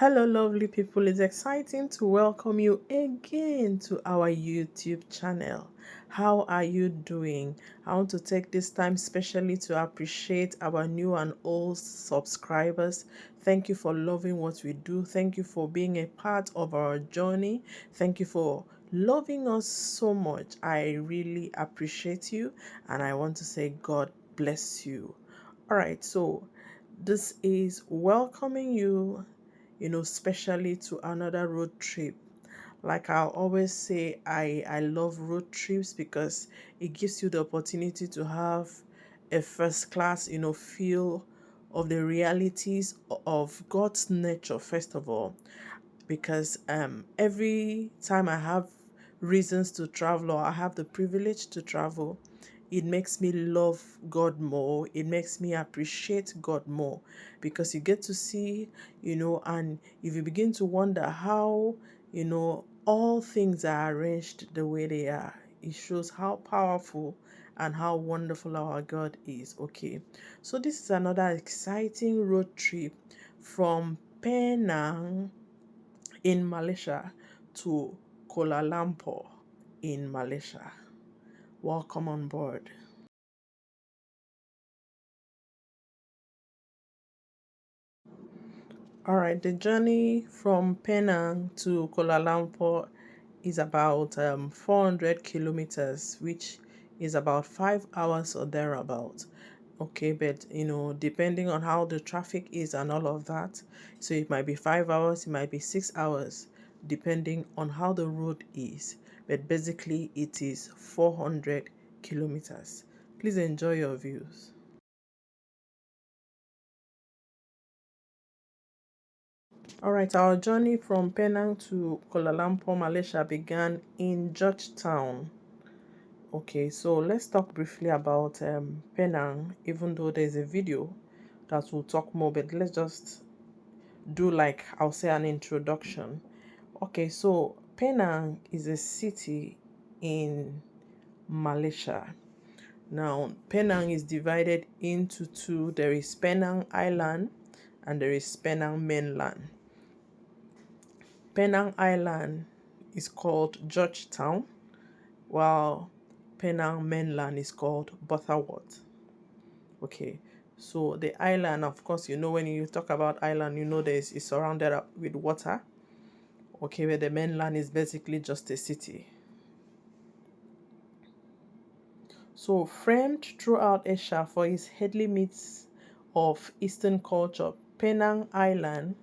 Hello, lovely people. It's exciting to welcome you again to our YouTube channel. How are you doing? I want to take this time specially to appreciate our new and old subscribers. Thank you for loving what we do. Thank you for being a part of our journey. Thank you for loving us so much. I really appreciate you, and I want to say God bless you. All right, so this is welcoming you, especially to another road trip. Like I always say, I love road trips because it gives you the opportunity to have a first class, feel of the realities of God's nature, first of all. Because every time I have reasons to travel, or I have the privilege to travel, it makes me love God more. It makes me appreciate God more because you get to see, and if you begin to wonder how, all things are arranged the way they are, it shows how powerful and how wonderful our God is. Okay, so this is another exciting road trip from Penang in Malaysia to Kuala Lumpur in Malaysia. Welcome on board. All right, the journey from Penang to Kuala Lumpur is about 400 kilometers, which is about 5 hours or thereabout. Okay, but depending on how the traffic is and all of that, so it might be 5 hours, it might be 6 hours, depending on how the road is. But basically, it is 400 kilometers. Please enjoy your views. All right, our journey from Penang to Kuala Lumpur, Malaysia began in Georgetown. Okay, so let's talk briefly about Penang, even though there's a video that will talk more, but let's just do, like, I'll say, an introduction. Okay, so Penang is a city in Malaysia. Now, Penang is divided into two. There is Penang Island and there is Penang Mainland. Penang Island is called Georgetown, while Penang Mainland is called Butterworth. Okay, so the island, of course, when you talk about island, it's surrounded with water. Okay, where the mainland is basically just a city. So, framed throughout Asia for its headly myths of Eastern culture, Penang Island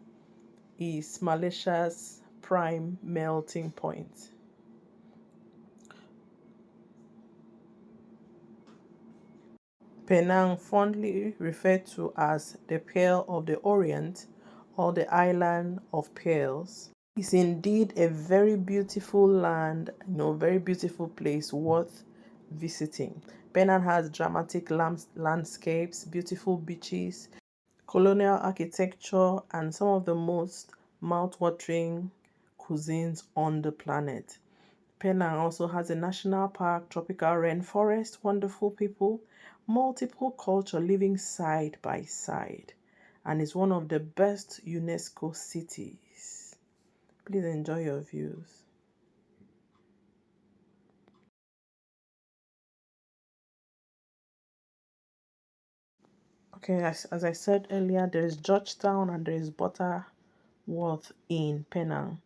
is Malaysia's prime melting point. Penang, fondly referred to as the Pearl of the Orient or the Island of Pearls, is indeed a very beautiful land, very beautiful place worth visiting. Penang has dramatic landscapes, beautiful beaches, colonial architecture, and some of the most mouth-watering cuisines on the planet. Penang also has a national park, tropical rainforest, wonderful people, multiple culture living side by side, and is one of the best UNESCO cities. Please enjoy your views. Okay, as I said earlier, there is Georgetown and there is Butterworth in Penang.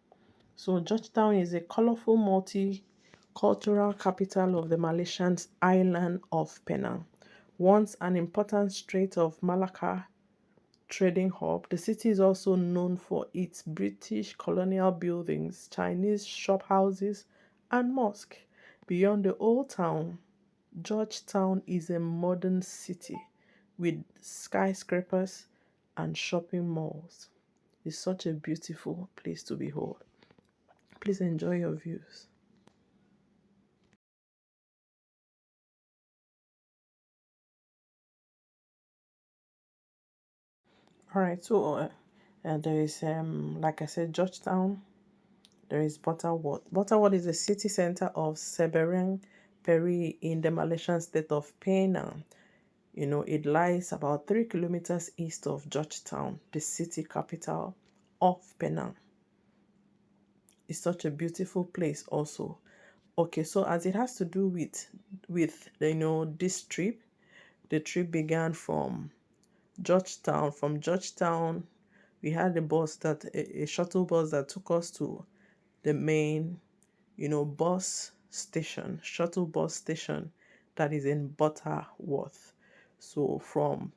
So Georgetown is a colorful multicultural capital of the Malaysian island of Penang. Once an important Strait of Malacca trading hub, the city is also known for its British colonial buildings, Chinese shop houses, and mosque. Beyond the old town, Georgetown is a modern city with skyscrapers and shopping malls. It's such a beautiful place to behold. Please enjoy your views. All right, so there is, like I said, Georgetown. There is Butterworth. Butterworth is the city center of Seberang Peri in the Malaysian state of Penang. It lies about 3 kilometers east of Georgetown, the city capital of Penang. It's such a beautiful place also. Okay, so as it has to do with this trip, the trip began from Georgetown. From Georgetown, we had a shuttle bus that took us to the main, shuttle bus station that is in Butterworth. So from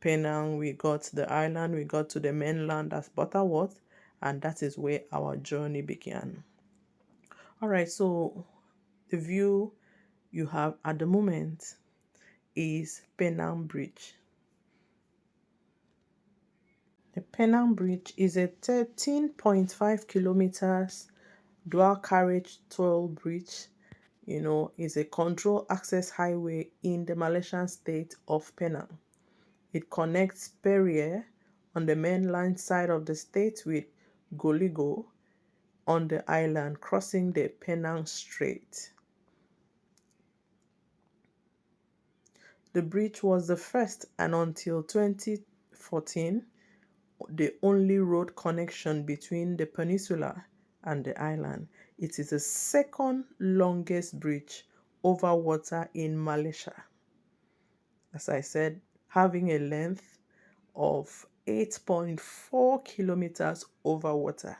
Penang, we got the island, we got to the mainland as Butterworth, and that is where our journey began. All right, so the view you have at the moment is Penang Bridge. The Penang Bridge is a 13.5 kilometers dual carriage toll bridge. Is a control access highway in the Malaysian state of Penang. It connects Peria on the mainland side of the state with Goligo on the island, crossing the Penang Strait. The bridge was the first and until 2014 the only road connection between the peninsula and the island. It is the second longest bridge over water in Malaysia. As I said, having a length of 8.4 kilometers over water.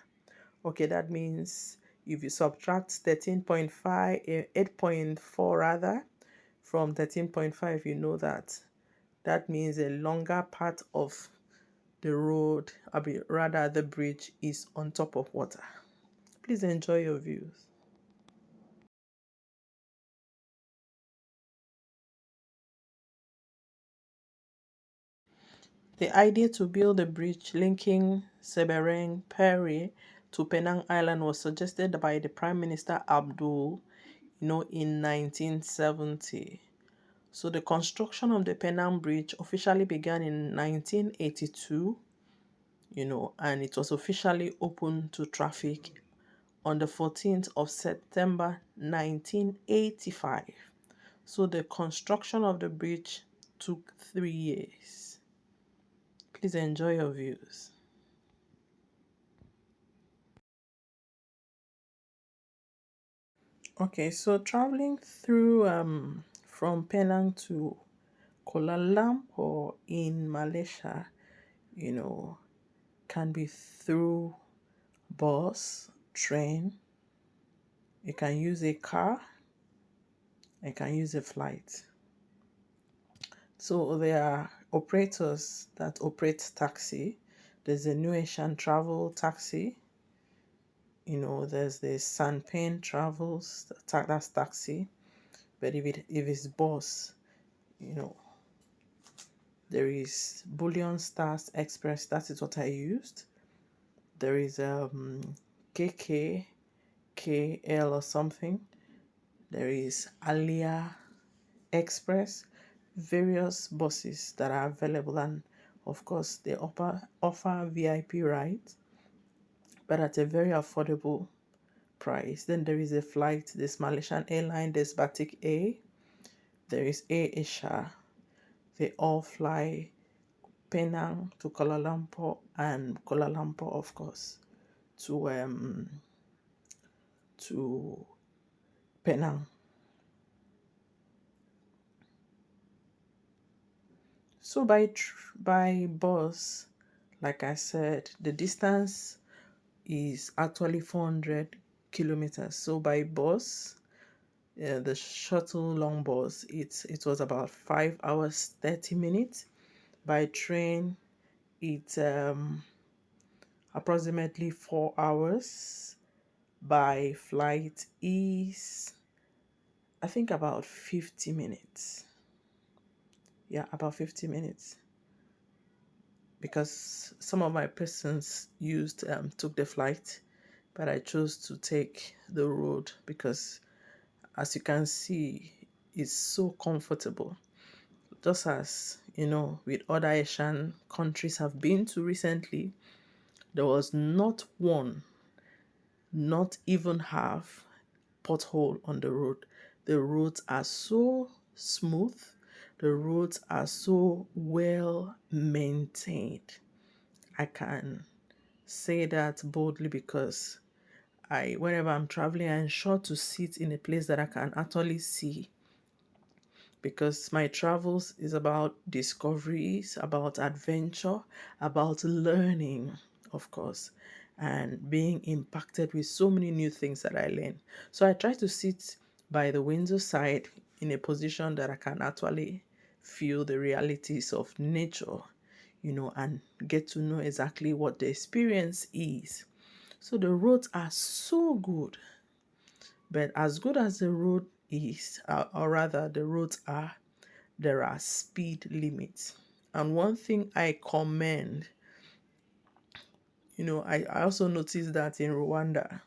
Okay, that means if you subtract 13.5, 8.4 rather, from 13.5, you know that means a longer part of the road, rather the bridge, is on top of water. Please enjoy your views. The idea to build a bridge linking Seberang Peri to Penang Island was suggested by the Prime Minister Abdul, in 1970. So the construction of the Penang Bridge officially began in 1982, and it was officially open to traffic on the 14th of September 1985. So the construction of the bridge took 3 years. Please enjoy your views. Okay, so traveling through from Penang to Kuala Lumpur in Malaysia, you know, can be through bus, train. You can use a car. You can use a flight. So there are operators that operate taxi. There's a New Asian Travel taxi. There's the Sanpain Travels, that's taxi. But if it's bus, you know, there is Bullion Stars Express. That is what I used. There is KKKL or something. There is Alia Express. Various buses that are available, and of course they offer VIP rides, but at a very affordable price. Then there is a flight, this Malaysian airline, there's Batik A, there is Air Asia. They all fly Penang to Kuala Lumpur, and Kuala Lumpur, of course, to Penang. So by bus, like I said, the distance is actually 400 kilometers. So by bus, the shuttle long bus, it was about 5 hours 30 minutes. By train, it's approximately 4 hours. By flight is, I think, about 50 minutes. Yeah, about 50 minutes. Because some of my persons took the flight, but I chose to take the road because, as you can see, it's so comfortable. Just as with other Asian countries I've been to recently, there was not one, not even half, pothole on the road. The roads are so smooth. The roads are so well maintained. I can say that boldly because whenever I'm traveling, I ensure to sit in a place that I can actually see, because my travels is about discoveries, about adventure, about learning, of course, and being impacted with so many new things that I learn. So I try to sit by the window side in a position that I can actually feel the realities of nature, and get to know exactly what the experience is. So the roads are so good, but as good as the road is, or rather the roads are, there are speed limits. And one thing I commend, I also noticed that in Rwanda,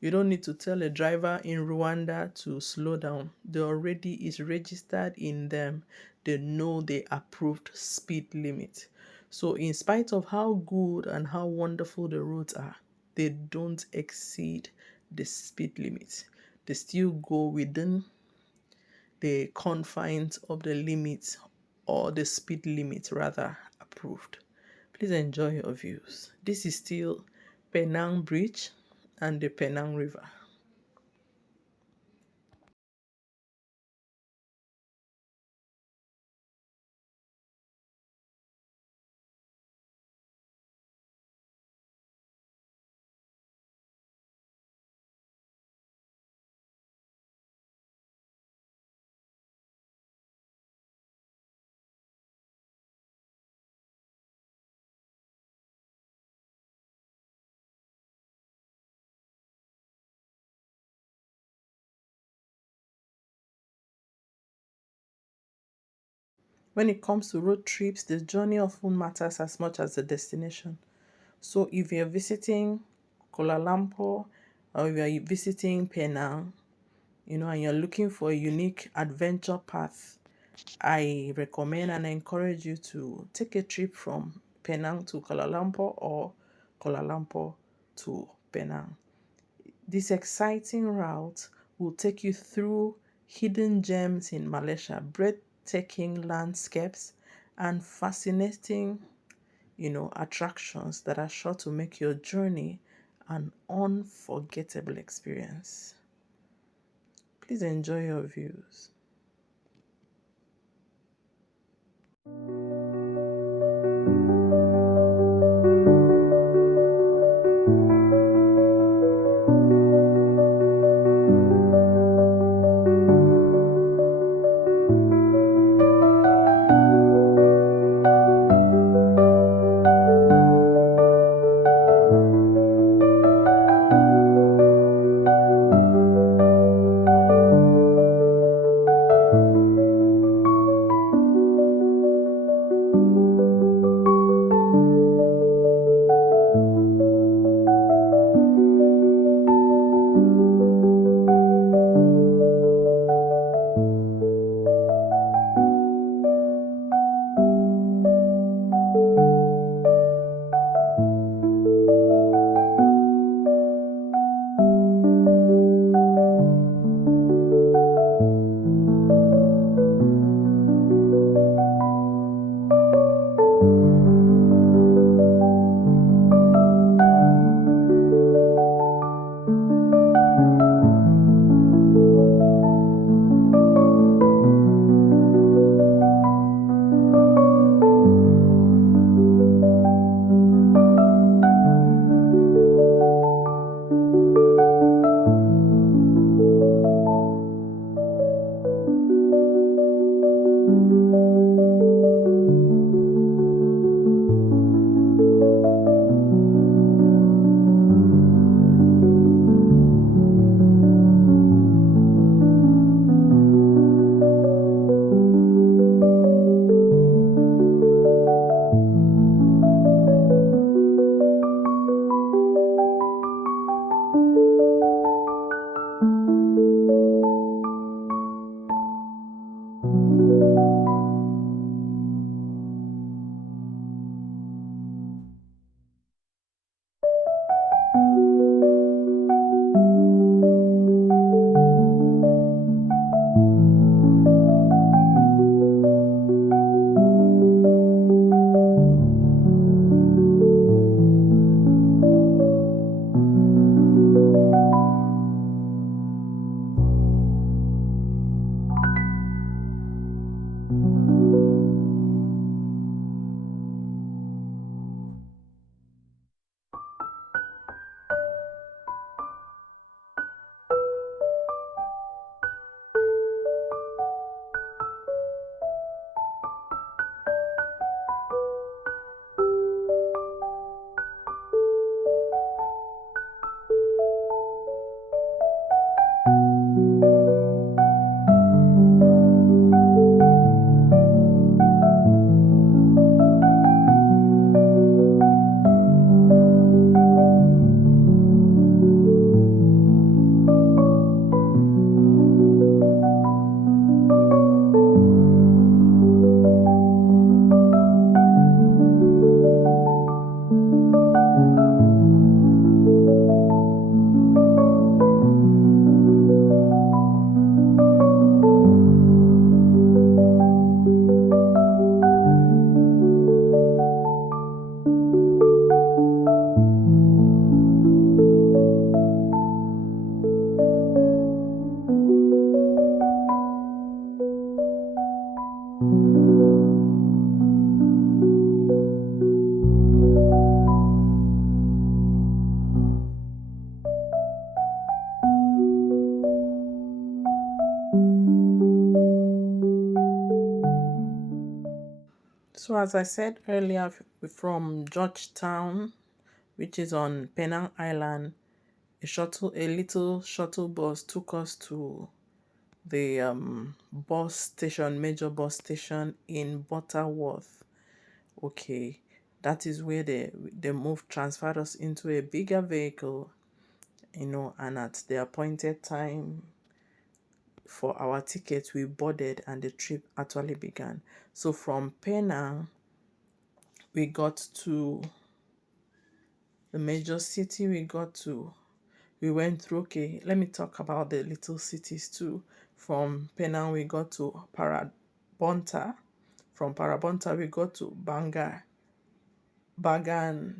you don't need to tell a driver in Rwanda to slow down. They already is registered in them. They know the approved speed limit. So in spite of how good and how wonderful the roads are, they don't exceed the speed limit. They still go within the confines of the limits, or the speed limit rather, approved. Please enjoy your views. This is still Penang Bridge and the Penang River. When it comes to road trips, the journey often matters as much as the destination. So if you're visiting Kuala Lumpur, or if you're visiting Penang, and you're looking for a unique adventure path, I recommend and encourage you to take a trip from Penang to Kuala Lumpur, or Kuala Lumpur to Penang. This exciting route will take you through hidden gems in Malaysia, breathtaking landscapes, and fascinating, attractions that are sure to make your journey an unforgettable experience. Please enjoy your views. So as I said earlier, from Georgetown, which is on Penang Island, a little shuttle bus took us to the bus station, major bus station in Butterworth. Okay, that is where they moved, transferred us into a bigger vehicle, and at the appointed time for our tickets, we boarded and the trip actually began. So from Penang, we got to the major city we went through. Okay, let me talk about the little cities too. From Penang, we got to Parabonta. From Parabonta, we got to Bagan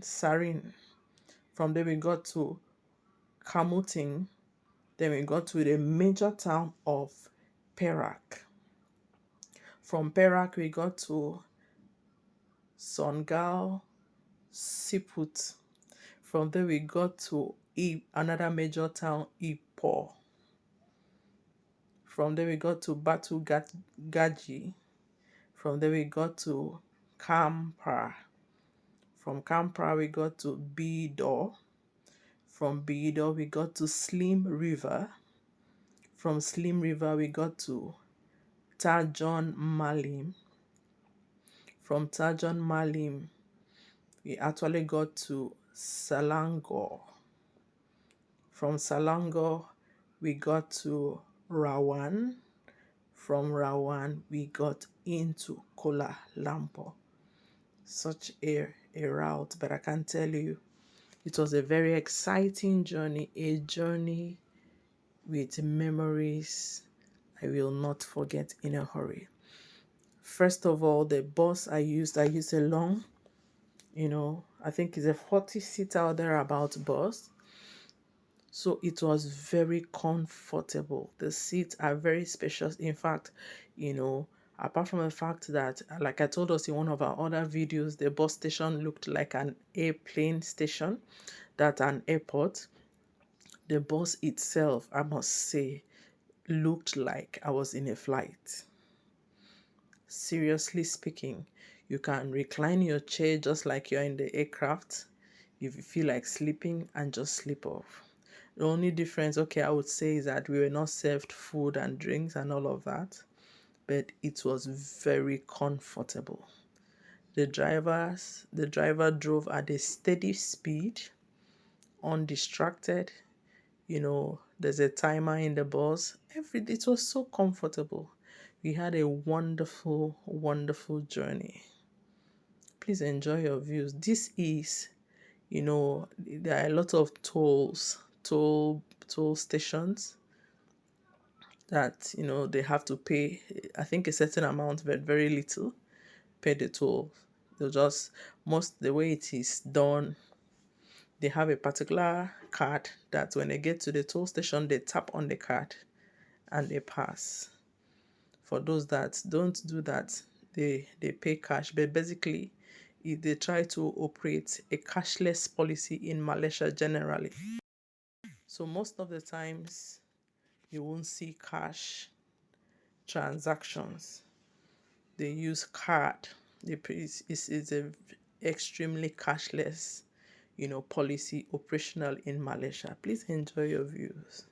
Sarin. From there, we got to Kamuting. Then we got to the major town of Perak. From Perak, we got to Songal Siput. From there, we got to another major town, Ipoh. From there, we got to Batu Gaji. From there, we got to Kampra. From Kampra, we got to Bido. From Bido, we got to Slim River. From Slim River, we got to Tajon Malim. From Tajon Malim, we actually got to Selangor. From Selangor, we got to Rawan. From Rawan, we got into Kuala Lumpur. Such a route, but I can tell you, it was a very exciting journey, a journey with memories I will not forget in a hurry. First of all, the bus I used a long, I think it's a 40-seater or thereabout bus. So it was very comfortable. The seats are very spacious. In fact, apart from the fact that, like I told us in one of our other videos, the bus station looked like an airplane station, that's an airport. The bus itself, I must say, looked like I was in a flight. Seriously speaking, you can recline your chair just like you're in the aircraft. If you feel like sleeping, and just sleep off. The only difference, okay, I would say, is that we were not served food and drinks and all of that, but it was very comfortable. The driver drove at a steady speed, undistracted. There's a timer in the bus. It was so comfortable. We had a wonderful, wonderful journey. Please enjoy your views. This is, there are a lot of toll stations that, they have to pay, I think, a certain amount, but very little, pay the toll. The way it is done, they have a particular card that when they get to the toll station, they tap on the card and they pass. For those that don't do that, they pay cash. But basically, they try to operate a cashless policy in Malaysia generally. So most of the times, you won't see cash transactions. They use card. It's a extremely cashless, policy operational in Malaysia. Please enjoy your views.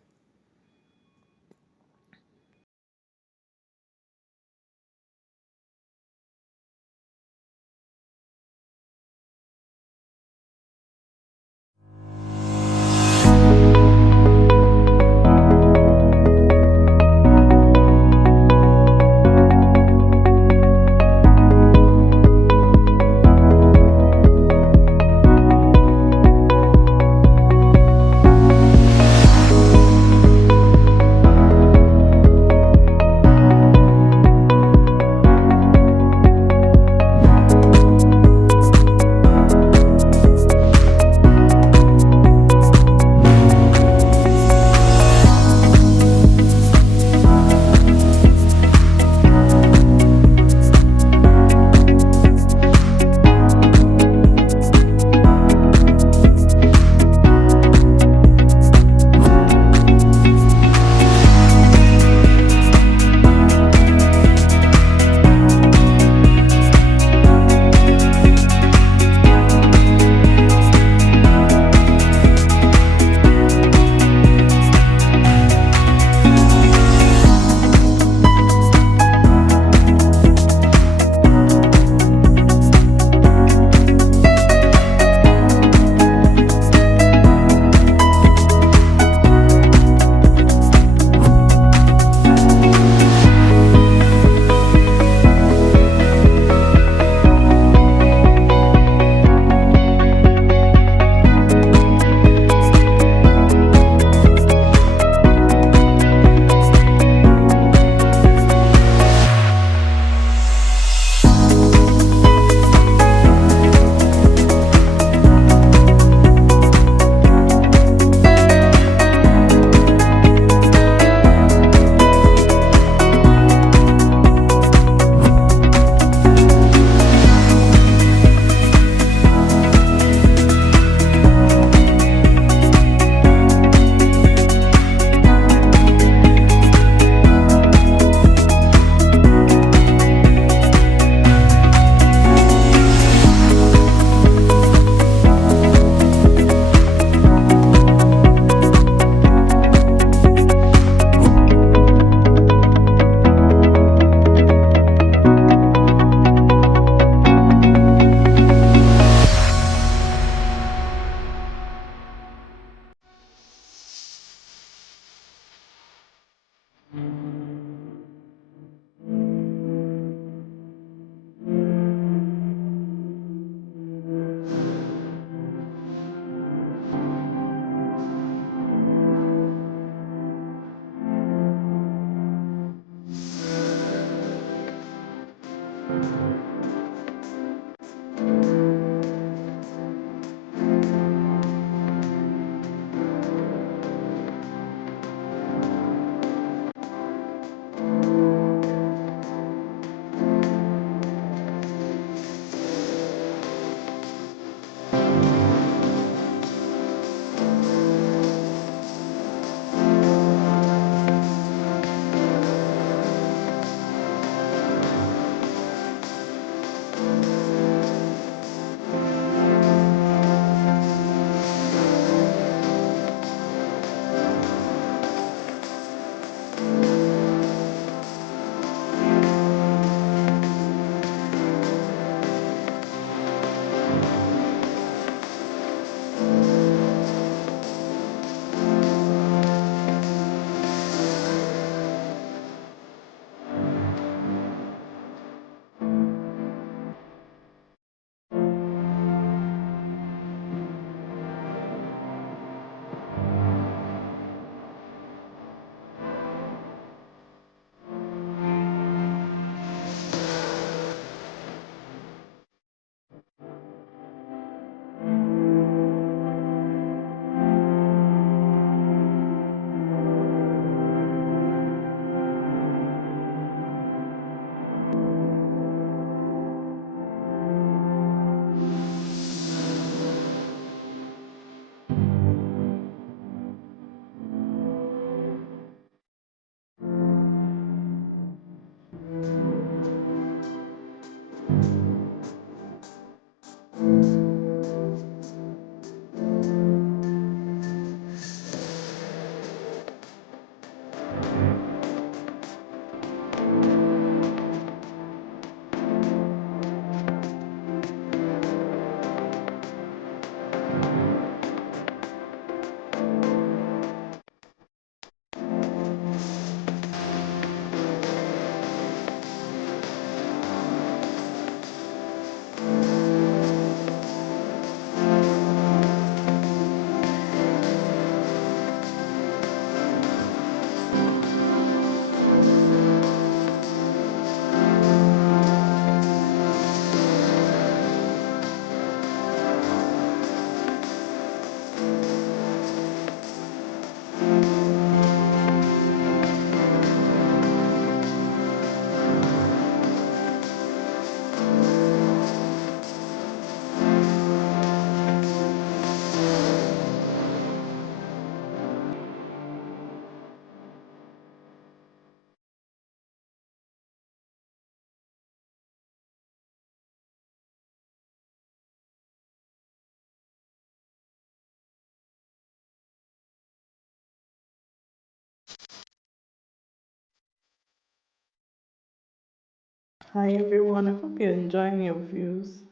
Hi everyone, I hope you're enjoying your views.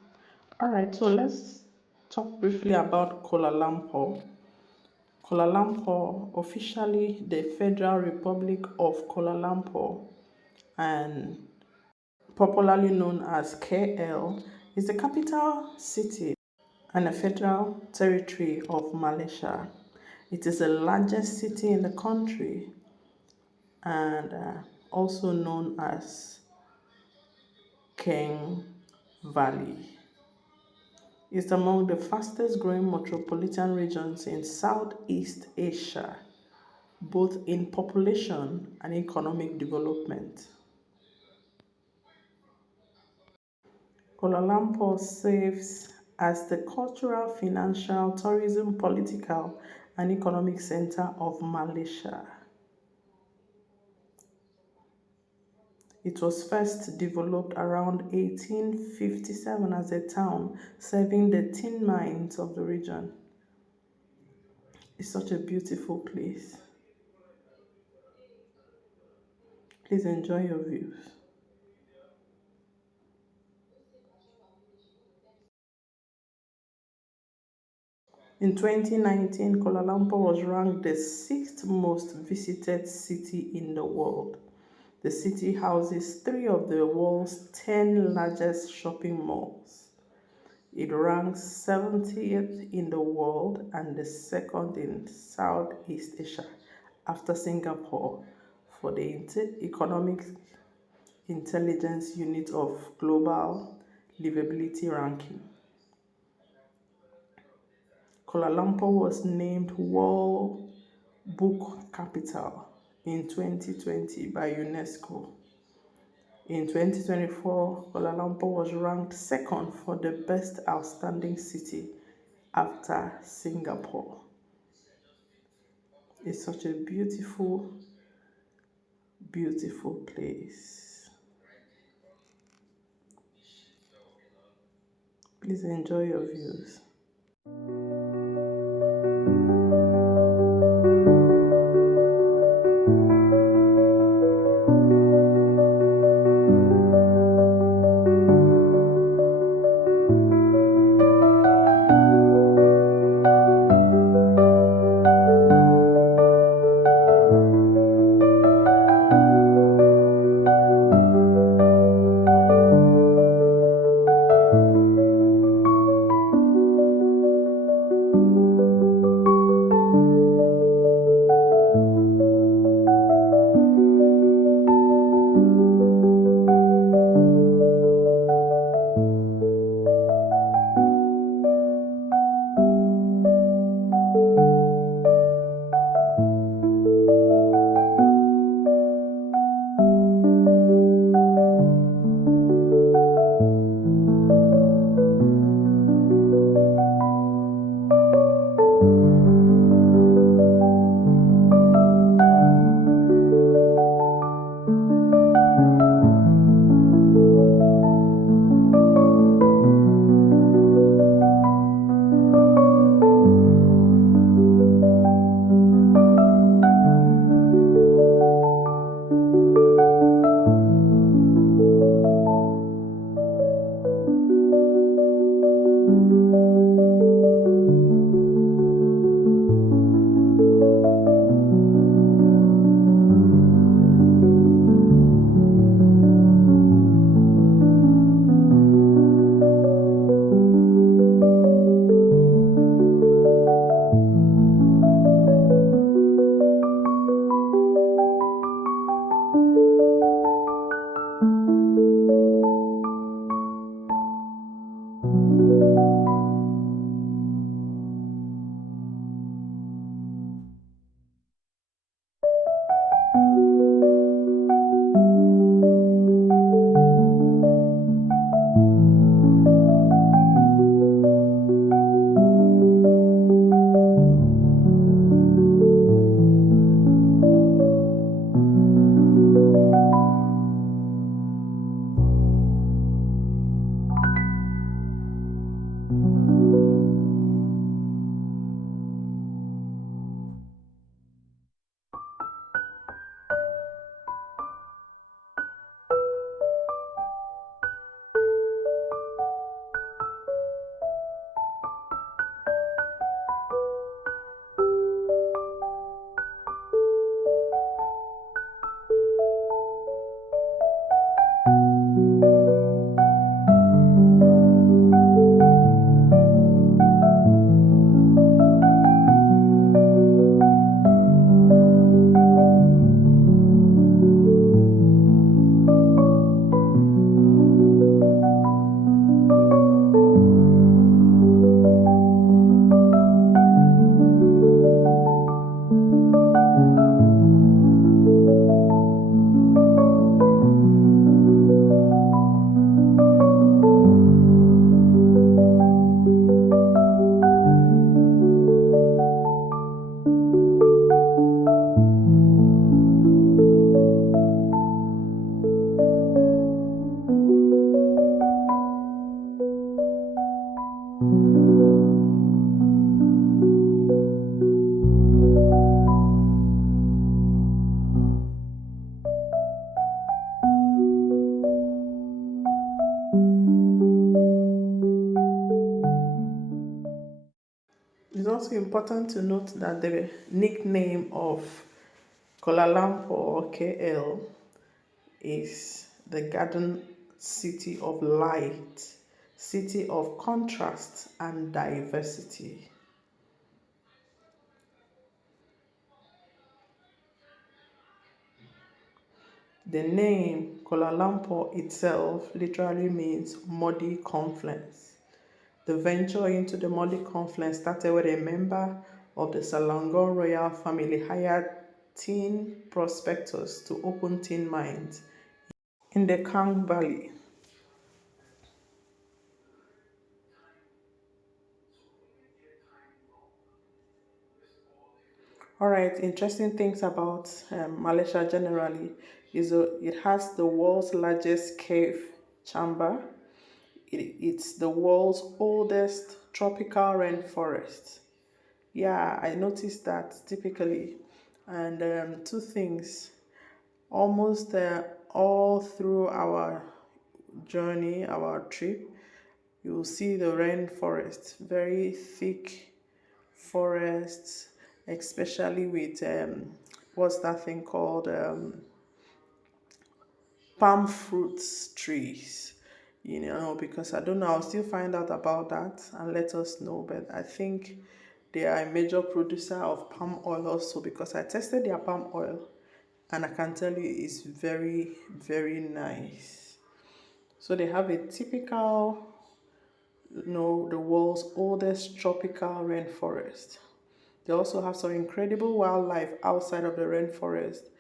Alright, so let's talk briefly about Kuala Lumpur. Kuala Lumpur, officially the Federal Republic of Kuala Lumpur and popularly known as KL, is the capital city and a federal territory of Malaysia. It is the largest city in the country and also known as King Valley. It's among the fastest growing metropolitan regions in Southeast Asia, both in population and economic development. Kuala Lumpur serves as the cultural, financial, tourism, political, and economic center of Malaysia. It was first developed around 1857 as a town serving the tin mines of the region. It's such a beautiful place. Please enjoy your views. In 2019, Kuala Lumpur was ranked the sixth most visited city in the world. The city houses three of the world's 10 largest shopping malls. It ranks 70th in the world and the second in Southeast Asia after Singapore for the Economic Intelligence Unit of Global Livability Ranking. Kuala Lumpur was named World Book Capital in 2020 by UNESCO. In 2024, Kuala Lumpur was ranked second for the best outstanding city after Singapore. It's such a beautiful, beautiful place. Please enjoy your views. It's also important to note that the nickname of Kuala Lumpur or KL is the Garden City of Light, City of Contrast and Diversity. The name Kuala Lumpur itself literally means muddy confluence. The venture into the muddy confluence started when a member of the Selangor royal family hired tin prospectors to open tin mines in the Kang Valley. All right, interesting things about Malaysia generally is it has the world's largest cave chamber. It's the world's oldest tropical rainforest. Yeah, I noticed that typically. And two things almost all through our journey, our trip, you will see the rainforest, very thick forests, especially with what's that thing called palm fruits trees. Because I don't know, I'll still find out about that and let us know. But I think they are a major producer of palm oil also, because I tested their palm oil and I can tell you it's very, very nice. So they have a typical, the world's oldest tropical rainforest. They also have some incredible wildlife outside of the rainforest.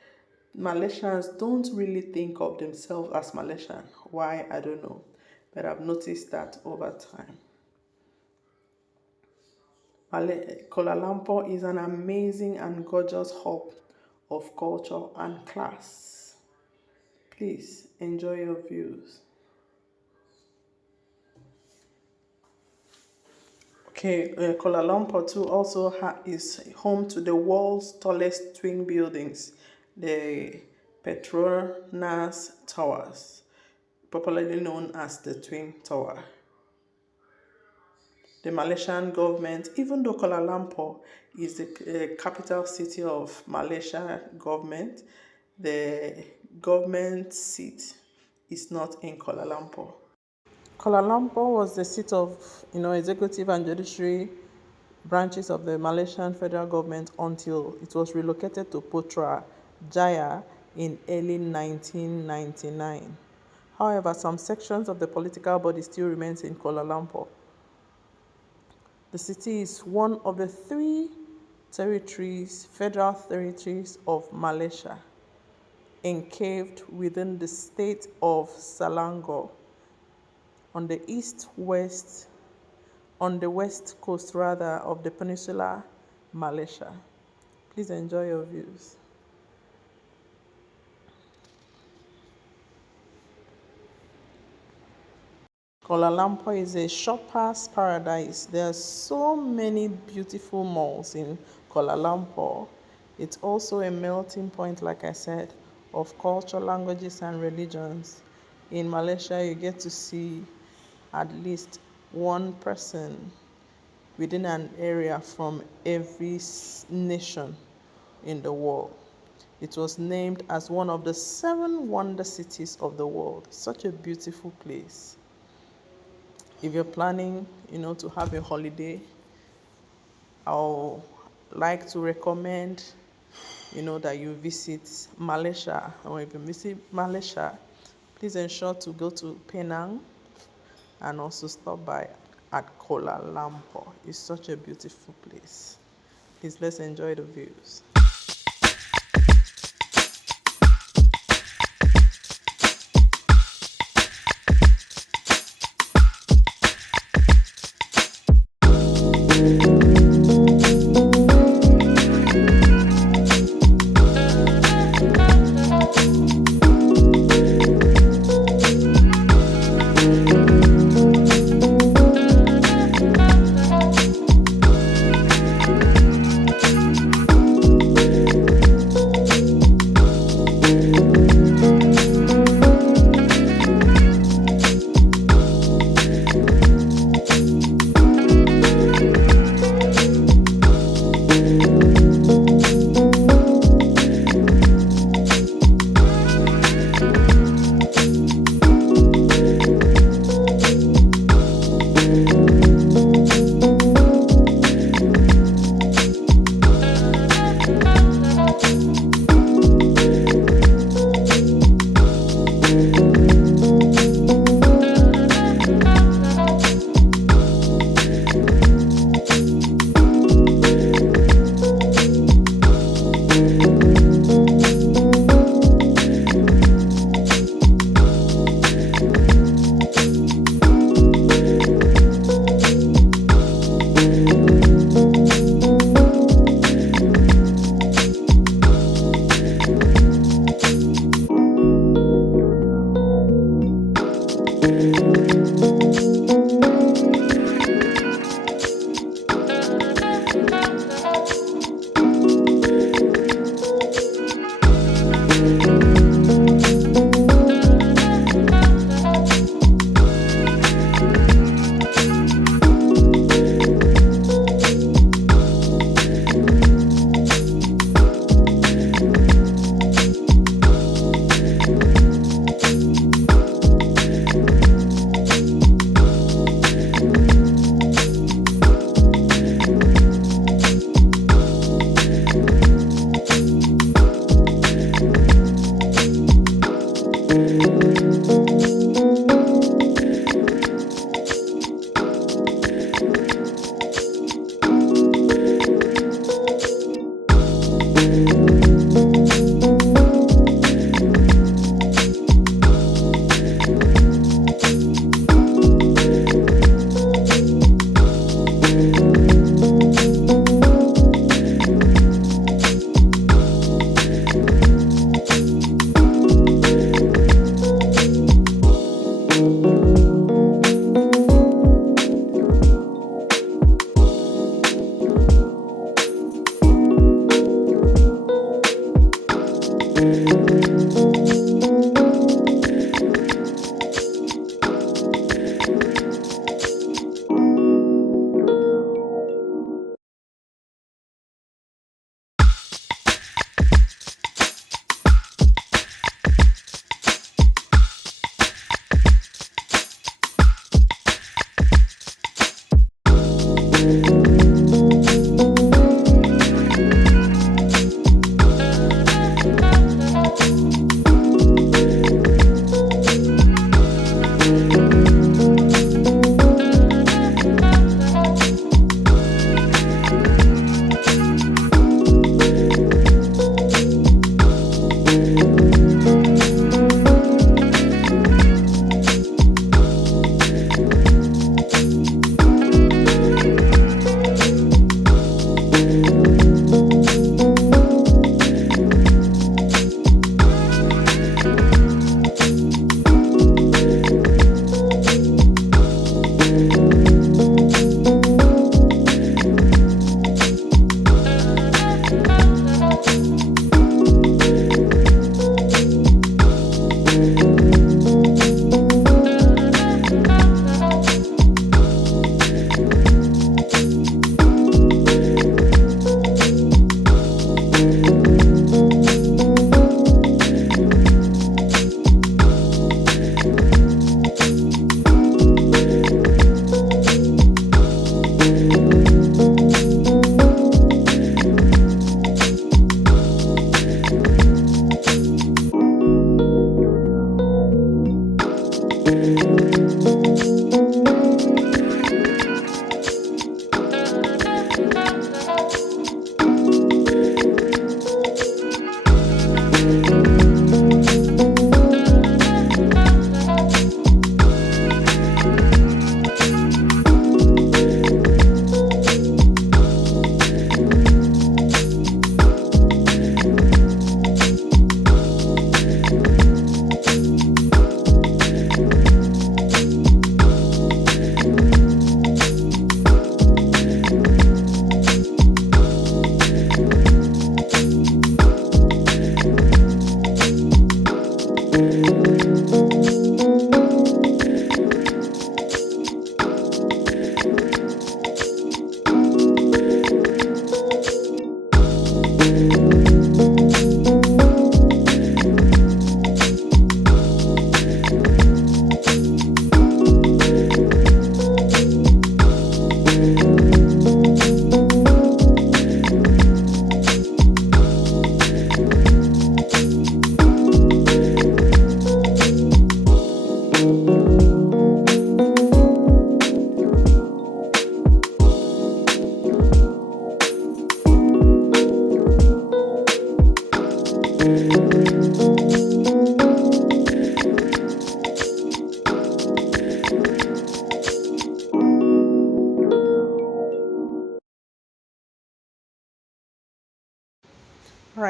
Malaysians don't really think of themselves as Malaysian. Why? I don't know. But I've noticed that over time. Kuala Lumpur is an amazing and gorgeous hub of culture and class. Please enjoy your views. Okay, Kuala Lumpur too also is home to the world's tallest twin buildings, the Petronas Towers, popularly known as the Twin Tower. The Malaysian government, even though Kuala Lumpur is the capital city of Malaysia government, the government seat is not in Kuala Lumpur. Kuala Lumpur was the seat of, executive and judiciary branches of the Malaysian federal government until it was relocated to Putrajaya in early 1999. However, some sections of the political body still remains in Kuala Lumpur. The city is one of the three federal territories of Malaysia, encaved within the state of Selangor on the west coast of the peninsula Malaysia. Please enjoy your views. Kuala Lumpur is a shopper's paradise. There are so many beautiful malls in Kuala Lumpur. It's also a melting point, like I said, of culture, languages, and religions. In Malaysia, you get to see at least one person within an area from every nation in the world. It was named as one of the 7 wonder cities of the world. Such a beautiful place. If you're planning, to have a holiday, I'll like to recommend, that you visit Malaysia. Or if you visit Malaysia, please ensure to go to Penang and also stop by at Kuala Lumpur. It's such a beautiful place. Please, let's enjoy the views.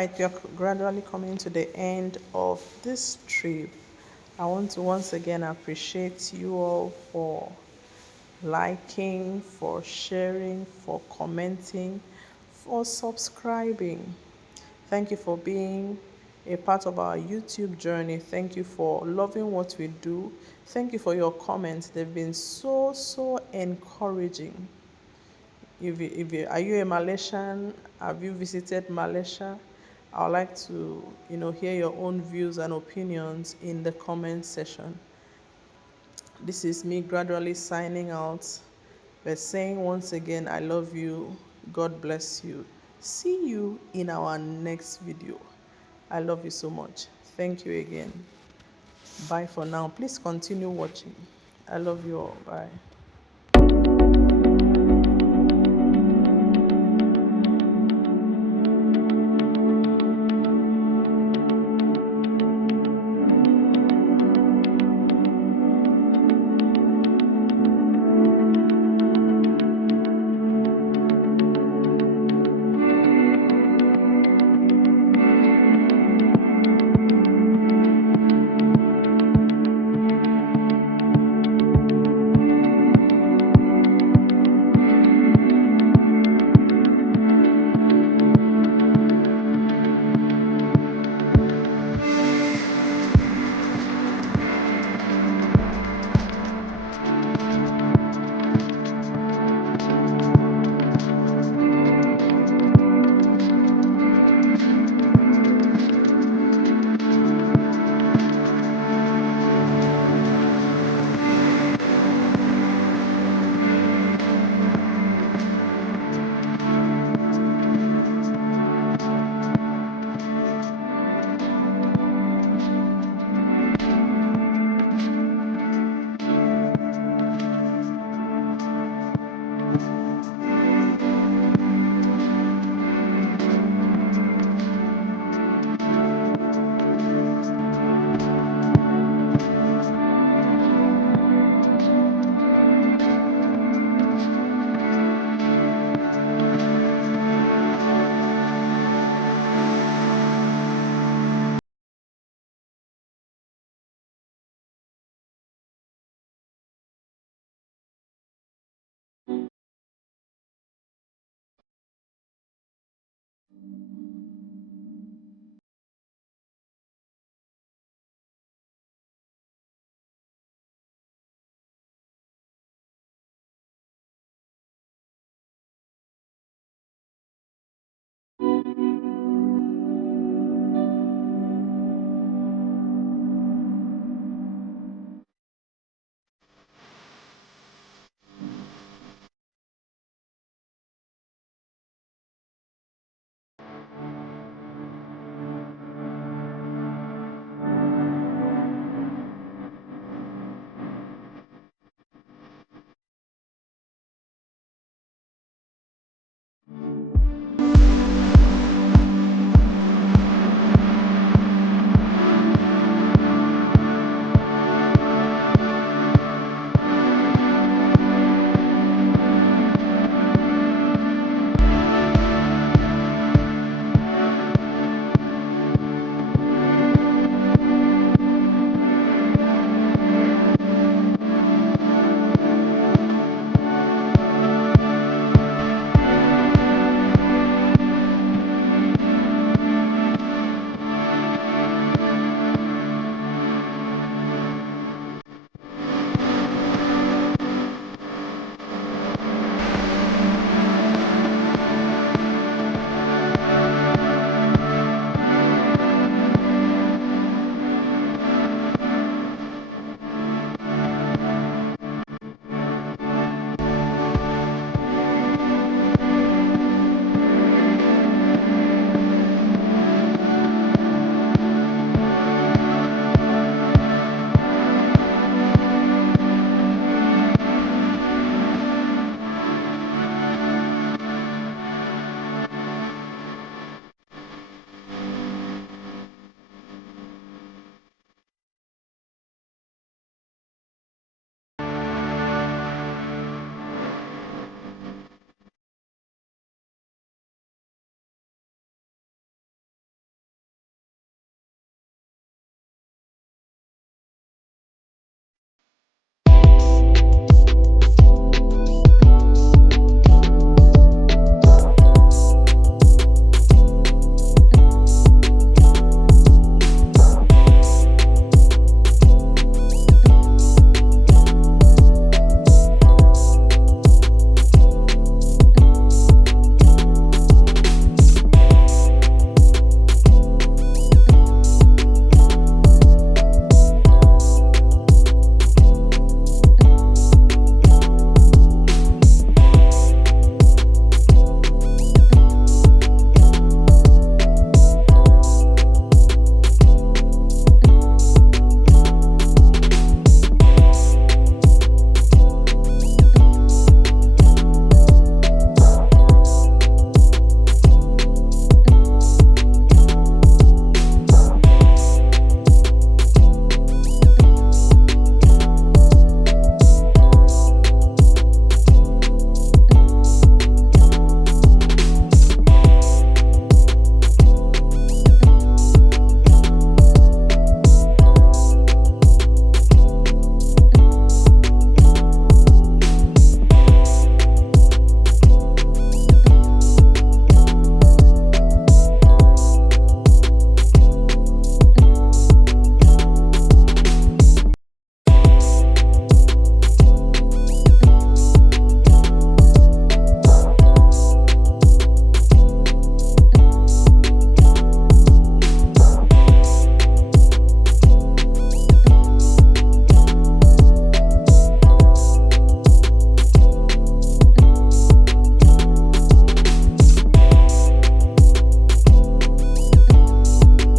Right, we are gradually coming to the end of this trip. I want to once again appreciate you all for liking, for sharing, for commenting, for subscribing. Thank you for being a part of our YouTube journey. Thank you for loving what we do. Thank you for your comments. They've been so encouraging. Are you a Malaysian? Have you visited Malaysia? I would like to, hear your own views and opinions in the comment section. This is me gradually signing out, but saying once again, I love you. God bless you. See you in our next video. I love you so much. Thank you again. Bye for now. Please continue watching. I love you all. Bye.